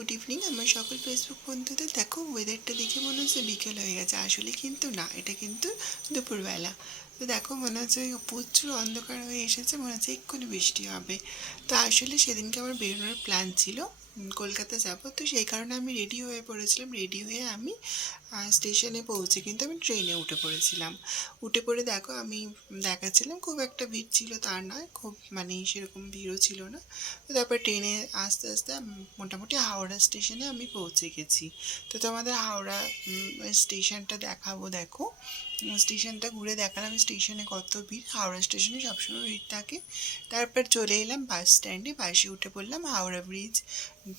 Good evening আমার সকল Facebook বন্ধুদের। দেখো ওয়েদারটা দেখে মনে হচ্ছে বিকেল হয়ে গেছে, আসলে কিন্তু না, এটা কিন্তু দুপুরবেলা। তো দেখো মনে হচ্ছে প্রচুর অন্ধকার হয়ে এসেছে, মনে হচ্ছে এক্ষুনি বৃষ্টি হবে। তো আসলে সেদিনকে আমার বেরোনোর প্ল্যান ছিল, কলকাতা যাব। তো সেই কারণে আমি রেডি হয়ে পড়েছিলাম, রেডি হয়ে আমি স্টেশনে পৌঁছে কিন্তু আমি ট্রেনে উঠে পড়েছিলাম। উঠে পড়ে দেখো আমি দেখাচ্ছিলাম খুব একটা ভিড় ছিল তা নয়, খুব মানে সেরকম ভিড়ও ছিল না। তো তারপর ট্রেনে আস্তে আস্তে মোটামুটি হাওড়া স্টেশনে আমি পৌঁছে গেছি। তো তোমাদের হাওড়া স্টেশনটা দেখাবো। দেখো স্টেশনটা ঘুরে দেখালাম, স্টেশনে কত ভিড়, হাওড়া স্টেশনে সবসময় ভিড় থাকে। তারপর চলে এলাম বাস স্ট্যান্ডে, বাসে উঠে পড়লাম, হাওড়া ব্রিজ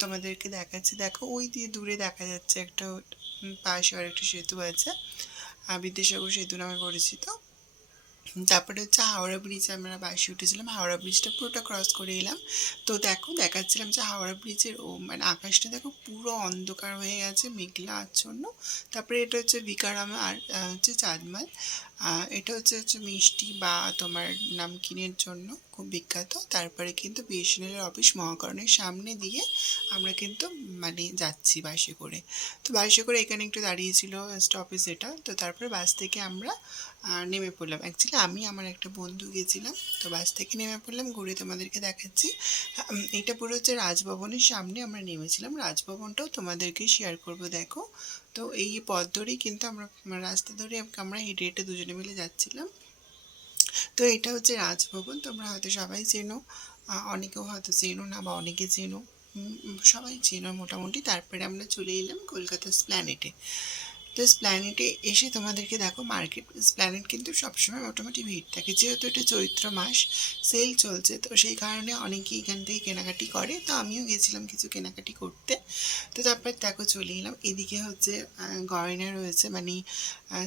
তোমাদেরকে দেখাচ্ছি। দেখো ওই দিয়ে দূরে দেখা যাচ্ছে একটা পাশে আর একটা সেতু আছে, বিদ্যাসাগর সেতু নামে পরিচিত। তারপরে হচ্ছে হাওড়া ব্রিজে আমরা বাসে উঠেছিলাম, হাওড়া ব্রিজটা পুরোটা ক্রস করে এলাম। তো দেখো দেখাচ্ছিলাম যে হাওড়া ব্রিজের মানে আকাশটা দেখো পুরো অন্ধকার হয়ে গেছে মেঘলা আচ্ছন্ন। তারপরে এটা হচ্ছে ভিকারাম আর হচ্ছে চাঁদমাল। এটা হচ্ছে মিষ্টি বা তোমার নামকিনের জন্য খুব বিখ্যাত। তারপরে কিন্তু বিএসএনএলের অফিস মহাকরণের সামনে দিয়ে আমরা কিন্তু মানে যাচ্ছি বাসে করে। তো বাসে করে এখানে একটু দাঁড়িয়েছিল স্টপেজ এটা। তো তারপরে বাস থেকে আমরা নেমে পড়লাম। অ্যাকচুয়ালি আমি আমার একটা বন্ধু গেছিলাম, তো বাস থেকে নেমে পড়লাম, ঘুরে তোমাদেরকে দেখাচ্ছি। এটা পুরো হচ্ছে রাজভবনের সামনে আমরা নেমেছিলাম, রাজভবনটাও তোমাদেরকে শেয়ার করব। দেখো তো এই পথ ধরেই কিন্তু আমরা রাস্তা ধরে আমরা হেঁটে হেঁটে দুজনে মিলে যাচ্ছিলাম। তো এটা হচ্ছে রাজভবন, তোমরা হয়তো সবাই চেনো, অনেকেও হয়তো চেনো না বা অনেকে চেনো, সবাই চেনো মোটামুটি। তারপরে আমরা চলে এলাম কলকাতা স্প্ল্যানেটে। তো স্প্ল্যানেটে এসে তোমাদেরকে দেখো মার্কেট, স্প্ল্যানেট কিন্তু সবসময় মোটামুটি ভিড় থাকে, যেহেতু এটা চৈত্র মাস, সেল চলছে, তো সেই কারণে অনেকেই এখান থেকে কেনাকাটি করে। তো আমিও গেছিলাম কিছু কেনাকাটি করতে। তো তারপর দেখো চলে এলাম, এদিকে হচ্ছে গয়না রয়েছে, মানে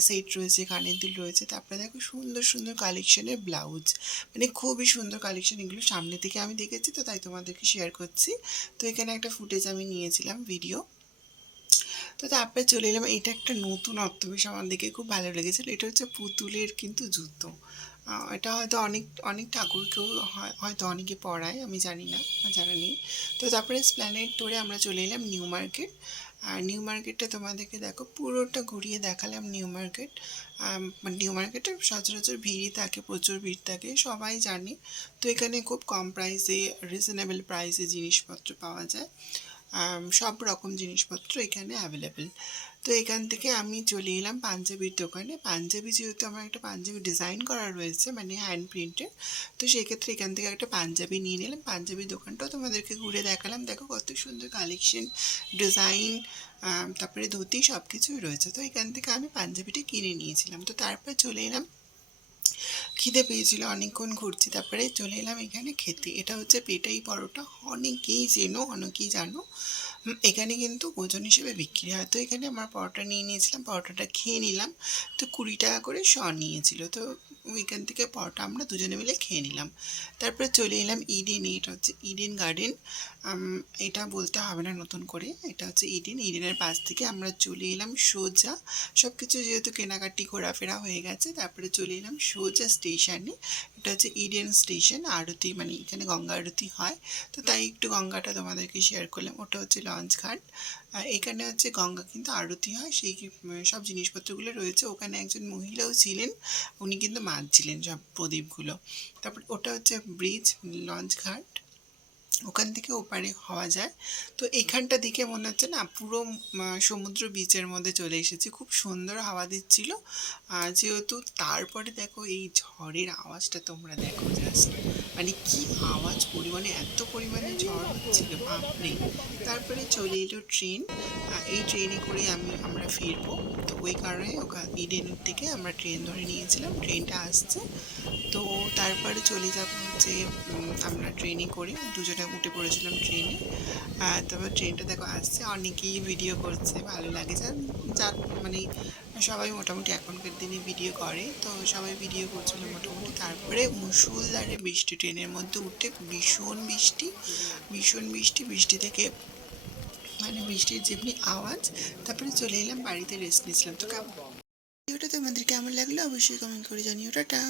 সেট রয়েছে, কানের দুল রয়েছে। তারপরে দেখো সুন্দর সুন্দর কালেকশনের ব্লাউজ, মানে খুবই সুন্দর কালেকশন, এগুলো সামনে থেকে আমি দেখেছি তো তাই তোমাদেরকে শেয়ার করছি। তো এখানে একটা ফুটেজ আমি নিয়েছিলাম ভিডিও। তো তারপরে চলে এলাম, এটা একটা নতুনত্ব বিষয় আমার দেখে খুব ভালো লেগেছিলো, এটা হচ্ছে পুতুলের কিন্তু জুতো। এটা হয়তো অনেক অনেক ঠাকুরকেও হয়তো অনেকে পড়ায়, আমি জানি না, জানা নেই। তো তারপরে স্প্ল্যানেড ধরে আমরা চলে এলাম নিউ মার্কেট। আর নিউ মার্কেটটা তোমাদেরকে দেখো পুরোটা ঘুরিয়ে দেখালাম। নিউ মার্কেট, নিউ মার্কেটে সচরাচর ভিড়ই থাকে, প্রচুর ভিড় থাকে, সবাই জানে। তো এখানে খুব কম প্রাইসে, রিজনেবল প্রাইসে জিনিসপত্র পাওয়া যায়, সব রকম জিনিসপত্র এখানে অ্যাভেলেবেল। তো এখান থেকে আমি চলে এলাম পাঞ্জাবির দোকানে। পাঞ্জাবি যেহেতু আমার একটা পাঞ্জাবি ডিজাইন করা রয়েছে, মানে হ্যান্ড প্রিন্টের, তো সেক্ষেত্রে এখান থেকে একটা পাঞ্জাবি নিয়ে নিলাম। পাঞ্জাবির দোকানটাও তোমাদেরকে ঘুরে দেখালাম। দেখো কত সুন্দর কালেকশন, ডিজাইন, তারপরে ধুতি সব কিছুই রয়েছে। তো এখান থেকে আমি পাঞ্জাবিটা কিনে নিয়েছিলাম। তো তারপর চলে এলাম, খিদে পেয়েছিল, অনেকক্ষণ ঘুরছি, তারপরে চলে এলাম এখানে খেতে। এটা হচ্ছে পেটাই পরোটা, অনেকেই চেনো অনেকেই জানো, এখানে কিন্তু ওজন হিসেবে বিক্রি হয়। তো এখানে আমার পরোটা নিয়ে নিয়েছিলাম, পরোটাটা খেয়ে নিলাম। তো 20 টাকা করে শ নিয়েছিল। তো ওইখান থেকে পরোটা আমরা দুজনে মিলে খেয়ে নিলাম। তারপরে চলে এলাম ইডেনে, এটা হচ্ছে ইডেন গার্ডেন। এটা বলতে হবে না নতুন করে, এটা হচ্ছে ইডেন। ইডেনের পাশ থেকে আমরা চলে এলাম সোজা, সব কিছু যেহেতু কেনাকাটি ঘোরাফেরা হয়ে গেছে, তারপরে চলে এলাম সোজা স্টেশনে। এটা হচ্ছে ইডেন স্টেশন, আরতি মানে এখানে গঙ্গা আরতি হয়, তো তাই একটু গঙ্গাটা তোমাদেরকে শেয়ার করলাম। ওটা হচ্ছে লঞ্চ ঘাট, আর এখানে হচ্ছে গঙ্গা কিন্তু আরতি হয়, সেই সব জিনিসপত্রগুলো রয়েছে। ওখানে একজন মহিলাও ছিলেন, উনি কিন্তু মাজছিলেন সব প্রদীপগুলো। তারপর ওটা হচ্ছে ব্রিজ, লঞ্চ ঘাট, ওখান থেকে ওপারে হওয়া যায়। তো এইখানটা দেখে মনে হচ্ছে না পুরো সমুদ্র বিচের মধ্যে চলে এসেছি, খুব সুন্দর হাওয়া দিচ্ছিল যেহেতু। তারপরে দেখো এই ঝড়ের আওয়াজটা তোমরা দেখো, জাস্ট মানে কি আওয়াজ পরিমাণে, এত পরিমাণে ঝড় হচ্ছিল বাপরে। তারপরে চলে এলো ট্রেন, এই ট্রেনে করে আমরা ফিরবো। তো ওই কারণে ইডেন থেকে আমরা ট্রেন ধরে নিয়েছিলাম, ট্রেনটা আসছে। তো তারপরে চলে যাব হচ্ছে আমরা ট্রেনে করে দুজনে উঠে পড়েছিলাম ট্রেনে। তারপর ট্রেনটা দেখো আসছে, অনেকেই ভিডিও করছে, ভালো লাগে। যার মানে সবাই মোটামুটি এখনকার দিনে ভিডিও করে, তো সবাই ভিডিও করছিল মোটামুটি। তারপরে মুষলধারে বৃষ্টি, ট্রেনের মধ্যে উঠে ভীষণ বৃষ্টি, ভীষণ বৃষ্টি, বৃষ্টি থেকে মানে বৃষ্টির যেমনি আওয়াজ। তারপরে চলে এলাম বাড়িতে, রেস্ট নিয়েছিলাম। তো ভিডিওটা তোমাদের কেমন লাগলো অবশ্যই কমেন্ট করে জানিও। টাটা।